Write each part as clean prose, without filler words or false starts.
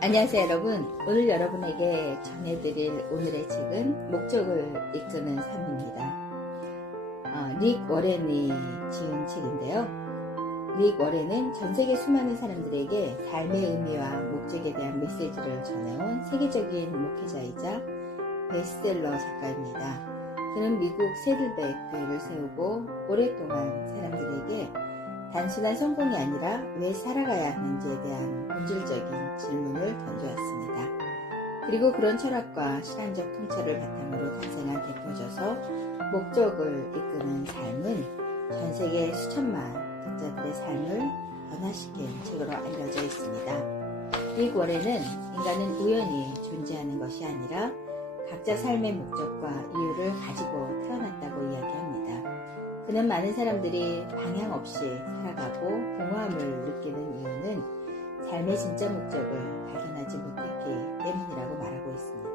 안녕하세요 여러분. 오늘 여러분에게 전해드릴 오늘의 책은 목적을 이끄는 삶입니다. 릭 워렌이 지은 책인데요. 릭 워렌은 전세계 수많은 사람들에게 삶의 의미와 목적에 대한 메시지를 전해온 세계적인 목회자이자 베스트셀러 작가입니다. 그는 미국 세들백 교회를 세우고 오랫동안 사람들에게 단순한 성공이 아니라 왜 살아가야 하는지에 대한 본질적인 질문을 던져왔습니다. 그리고 그런 철학과 신앙적 통찰을 바탕으로 탄생한 대표져서 목적을 이끄는 삶은 전세계 수천만 독자들의 삶을 변화시킨 책으로 알려져 있습니다. 릭 워렌은 인간은 우연히 존재하는 것이 아니라 각자 삶의 목적과 이유를 가지고 태어났다고 이야기합니다. 그는 많은 사람들이 방향 없이 살아가고 공허함을 느끼는 이유는 삶의 진짜 목적을 발견하지 못했기 때문이라고 말하고 있습니다.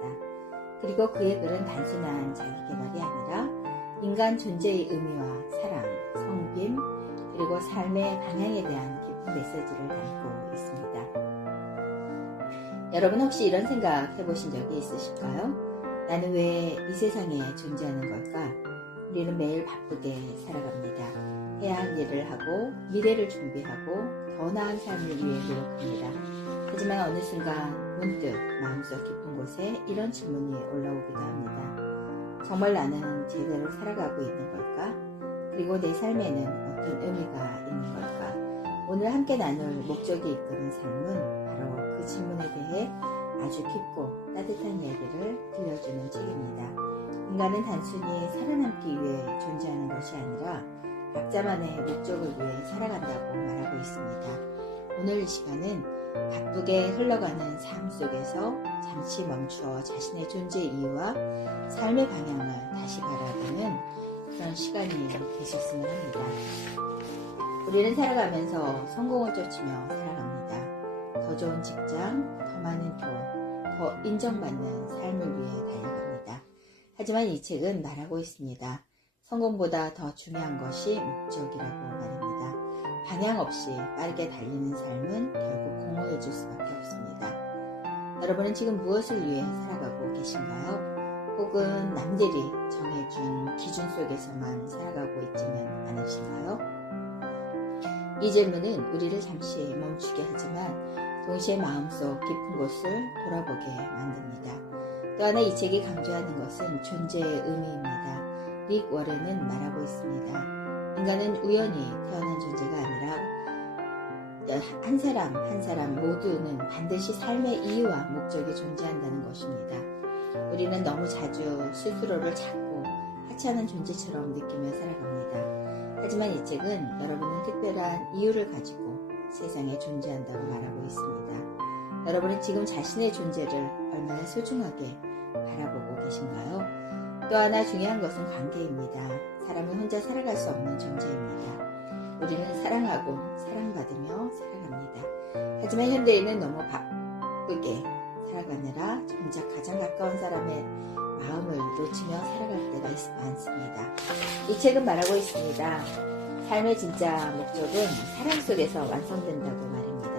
그리고 그의 글은 단순한 자기계발이 아니라 인간 존재의 의미와 사랑, 섬김, 그리고 삶의 방향에 대한 깊은 메시지를 담고 있습니다. 여러분 혹시 이런 생각 해보신 적이 있으실까요? 나는 왜 이 세상에 존재하는 걸까? 우리는 매일 바쁘게 살아갑니다. 해야 할 일을 하고 미래를 준비하고 더 나은 삶을 위해 노력합니다. 하지만 어느 순간 문득 마음속 깊은 곳에 이런 질문이 올라오기도 합니다. 정말 나는 제대로 살아가고 있는 걸까? 그리고 내 삶에는 어떤 의미가 있는 걸까? 오늘 함께 나눌 목적이 이끄는 삶은 바로 그 질문에 대해 아주 깊고 따뜻한 얘기를 들려주는 책입니다. 인간은 단순히 살아남기 위해 존재하는 것이 아니라 각자만의 목적을 위해 살아간다고 말하고 있습니다. 오늘 이 시간은 바쁘게 흘러가는 삶 속에서 잠시 멈추어 자신의 존재 이유와 삶의 방향을 다시 바라보는 그런 시간이 되셨으면 합니다. 우리는 살아가면서 성공을 쫓으며 살아갑니다. 더 좋은 직장, 더 많은 돈, 더 인정받는 삶을 위해 달려갑니다. 하지만 이 책은 말하고 있습니다. 성공보다 더 중요한 것이 목적이라고 말입니다. 방향 없이 빠르게 달리는 삶은 결국 공허해질 수밖에 없습니다. 여러분은 지금 무엇을 위해 살아가고 계신가요? 혹은 남들이 정해준 기준 속에서만 살아가고 있지는 않으신가요? 이 질문은 우리를 잠시 멈추게 하지만 동시에 마음속 깊은 곳을 돌아보게 만듭니다. 또 하나 이 책이 강조하는 것은 존재의 의미입니다. 릭 워렌은 말하고 있습니다. 인간은 우연히 태어난 존재가 아니라 한 사람 한 사람 모두는 반드시 삶의 이유와 목적이 존재한다는 것입니다. 우리는 너무 자주 스스로를 작고 하찮은 존재처럼 느끼며 살아갑니다. 하지만 이 책은 여러분은 특별한 이유를 가지고 세상에 존재한다고 말하고 있습니다. 여러분은 지금 자신의 존재를 얼마나 소중하게 바라보고 계신가요? 또 하나 중요한 것은 관계입니다. 사람은 혼자 살아갈 수 없는 존재입니다. 우리는 사랑하고 사랑받으며 살아갑니다. 하지만 현대인은 너무 바쁘게 살아가느라 정작 가장 가까운 사람의 마음을 놓치며 살아갈 때가 많습니다. 이 책은 말하고 있습니다. 삶의 진짜 목적은 사랑 속에서 완성된다고 말입니다.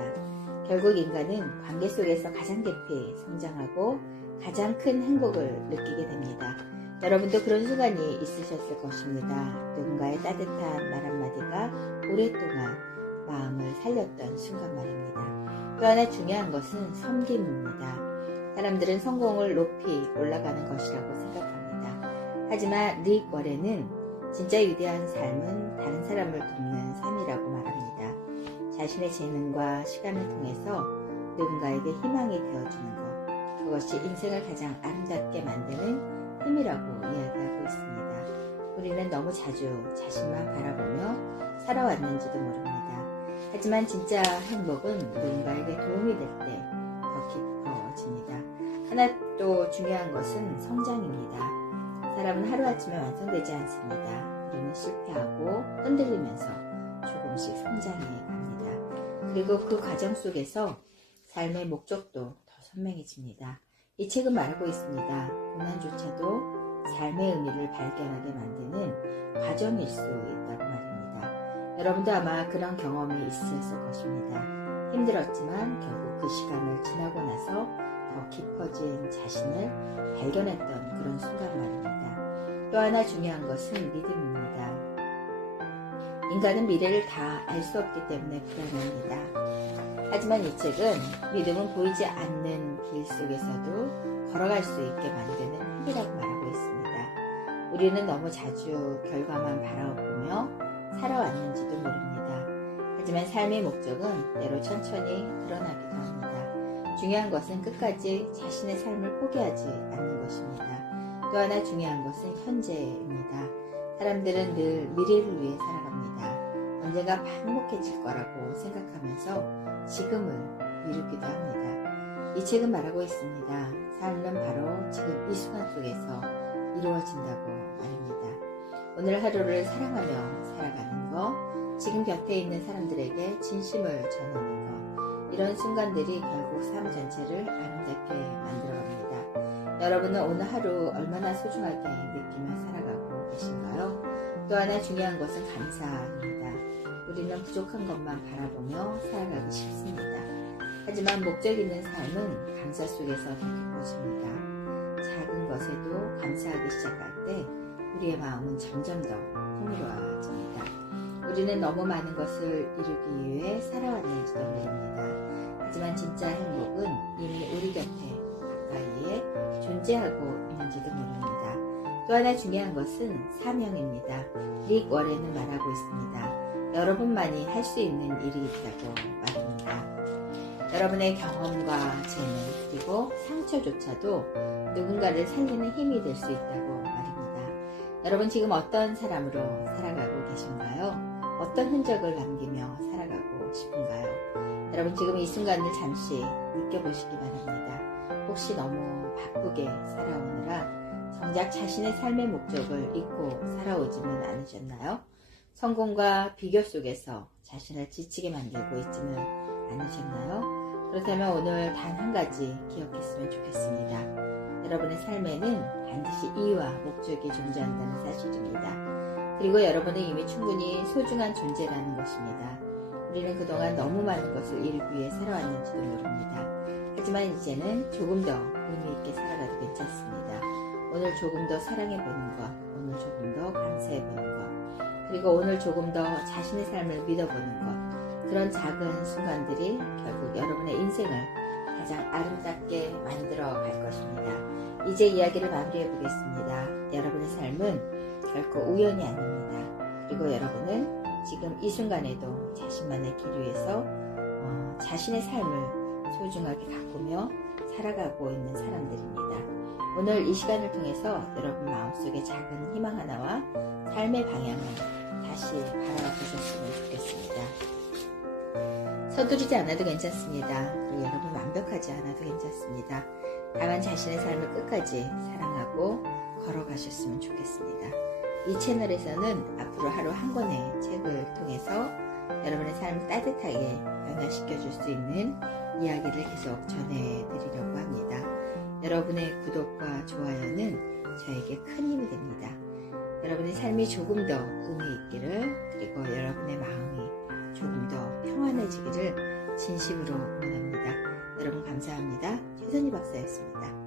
결국 인간은 관계 속에서 가장 깊이 성장하고 가장 큰 행복을 느끼게 됩니다. 여러분도 그런 순간이 있으셨을 것입니다. 누군가의 따뜻한 말 한마디가 오랫동안 마음을 살렸던 순간 말입니다. 또 하나 중요한 것은 섬김입니다. 사람들은 성공을 높이 올라가는 것이라고 생각합니다. 하지만 릭 워렌은 진짜 위대한 삶은 다른 사람을 돕는 삶이라고 말합니다. 자신의 재능과 시간을 통해서 누군가에게 희망이 되어주는 것, 그것이 인생을 가장 아름답게 만드는 힘이라고 이야기하고 있습니다. 우리는 너무 자주 자신만 바라보며 살아왔는지도 모릅니다. 하지만 진짜 행복은 누군가에게 도움이 될 때 더 깊어집니다. 하나 또 중요한 것은 성장입니다. 사람은 하루아침에 완성되지 않습니다. 우리는 실패하고 흔들리면서 조금씩 성장해 갑니다. 그리고 그 과정 속에서 삶의 목적도 더 선명해집니다. 이 책은 말하고 있습니다. 고난조차도 삶의 의미를 발견하게 만드는 과정일 수 있다고 말입니다. 여러분도 아마 그런 경험이 있으셨을 것입니다. 힘들었지만 결국 그 시간을 지나고 나서 더 깊어진 자신을 발견했던 그런 순간 말입니다. 또 하나 중요한 것은 믿음입니다. 인간은 미래를 다 알 수 없기 때문에 불안합니다. 하지만 이 책은 믿음은 보이지 않는 길 속에서도 걸어갈 수 있게 만드는 힘이라고 말하고 있습니다. 우리는 너무 자주 결과만 바라보며 살아왔는지도 모릅니다. 하지만 삶의 목적은 때로 천천히 드러나기도 합니다. 중요한 것은 끝까지 자신의 삶을 포기하지 않는 것입니다. 또 하나 중요한 것은 현재입니다. 사람들은 늘 미래를 위해 살아갑니다. 언젠가 행복해질 거라고 생각하면서 지금을 미루기도 합니다. 이 책은 말하고 있습니다. 삶은 바로 지금 이 순간 속에서 이루어진다고 말입니다. 오늘 하루를 사랑하며 살아가는 것, 지금 곁에 있는 사람들에게 진심을 전하는 것, 이런 순간들이 결국 삶 전체를 아름답게 만들어갑니다. 여러분은 오늘 하루 얼마나 소중하게 느끼며 살아가고 계신가요? 또 하나 중요한 것은 감사입니다. 우리는 부족한 것만 바라보며 살아가기 쉽습니다. 하지만 목적 있는 삶은 감사 속에서 더 깊어집니다. 작은 것에도 감사하기 시작할 때 우리의 마음은 점점 더 풍요로워집니다. 우리는 너무 많은 것을 이루기 위해 살아왔는지도 모릅니다. 하지만 진짜 행복은 이미 우리 곁에 가까이에 존재하고 있는지도 모릅니다. 또 하나 중요한 것은 사명입니다. 릭 워렌은 말하고 있습니다. 여러분만이 할 수 있는 일이 있다고 말합니다. 여러분의 경험과 재능 그리고 상처조차도 누군가를 살리는 힘이 될 수 있다고 말입니다. 여러분 지금 어떤 사람으로 살아가고 계신가요? 어떤 흔적을 남기며 살아가고 싶은가요? 여러분 지금 이 순간을 잠시 느껴보시기 바랍니다. 혹시 너무 바쁘게 살아오느라 정작 자신의 삶의 목적을 잊고 살아오지는 않으셨나요? 성공과 비교 속에서 자신을 지치게 만들고 있지는 않으셨나요? 그렇다면 오늘 단 한 가지 기억했으면 좋겠습니다. 여러분의 삶에는 반드시 이유와 목적이 존재한다는 사실입니다. 그리고 여러분은 이미 충분히 소중한 존재라는 것입니다. 우리는 그동안 너무 많은 것을 이루기 위해 살아왔는지도 모릅니다. 하지만 이제는 조금 더 의미 있게 살아가도 괜찮습니다. 오늘 조금 더 사랑해보는 것, 오늘 조금 더 감사해보는 것, 그리고 오늘 조금 더 자신의 삶을 믿어보는 것, 그런 작은 순간들이 결국 여러분의 인생을 가장 아름답게 만들어 갈 것입니다. 이제 이야기를 마무리해 보겠습니다. 여러분의 삶은 결코 우연이 아닙니다. 그리고 여러분은 지금 이 순간에도 자신만의 길 위에서 자신의 삶을 소중하게 가꾸며 살아가고 있는 사람들입니다. 오늘 이 시간을 통해서 여러분 마음속에 작은 희망 하나와 삶의 방향을 다시 바라보셨으면 좋겠습니다. 서두르지 않아도 괜찮습니다. 그리고 여러분 완벽하지 않아도 괜찮습니다. 다만 자신의 삶을 끝까지 사랑하고 걸어가셨으면 좋겠습니다. 이 채널에서는 앞으로 하루 한 권의 책을 통해서 여러분의 삶을 따뜻하게 변화시켜 줄 수 있는 이야기를 계속 전해드리려고 합니다. 여러분의 구독과 좋아요는 저에게 큰 힘이 됩니다. 여러분의 삶이 조금 더 의미 있기를, 그리고 여러분의 마음이 조금 더 평안해지기를 진심으로 응원합니다. 여러분 감사합니다. 최선희 박사였습니다.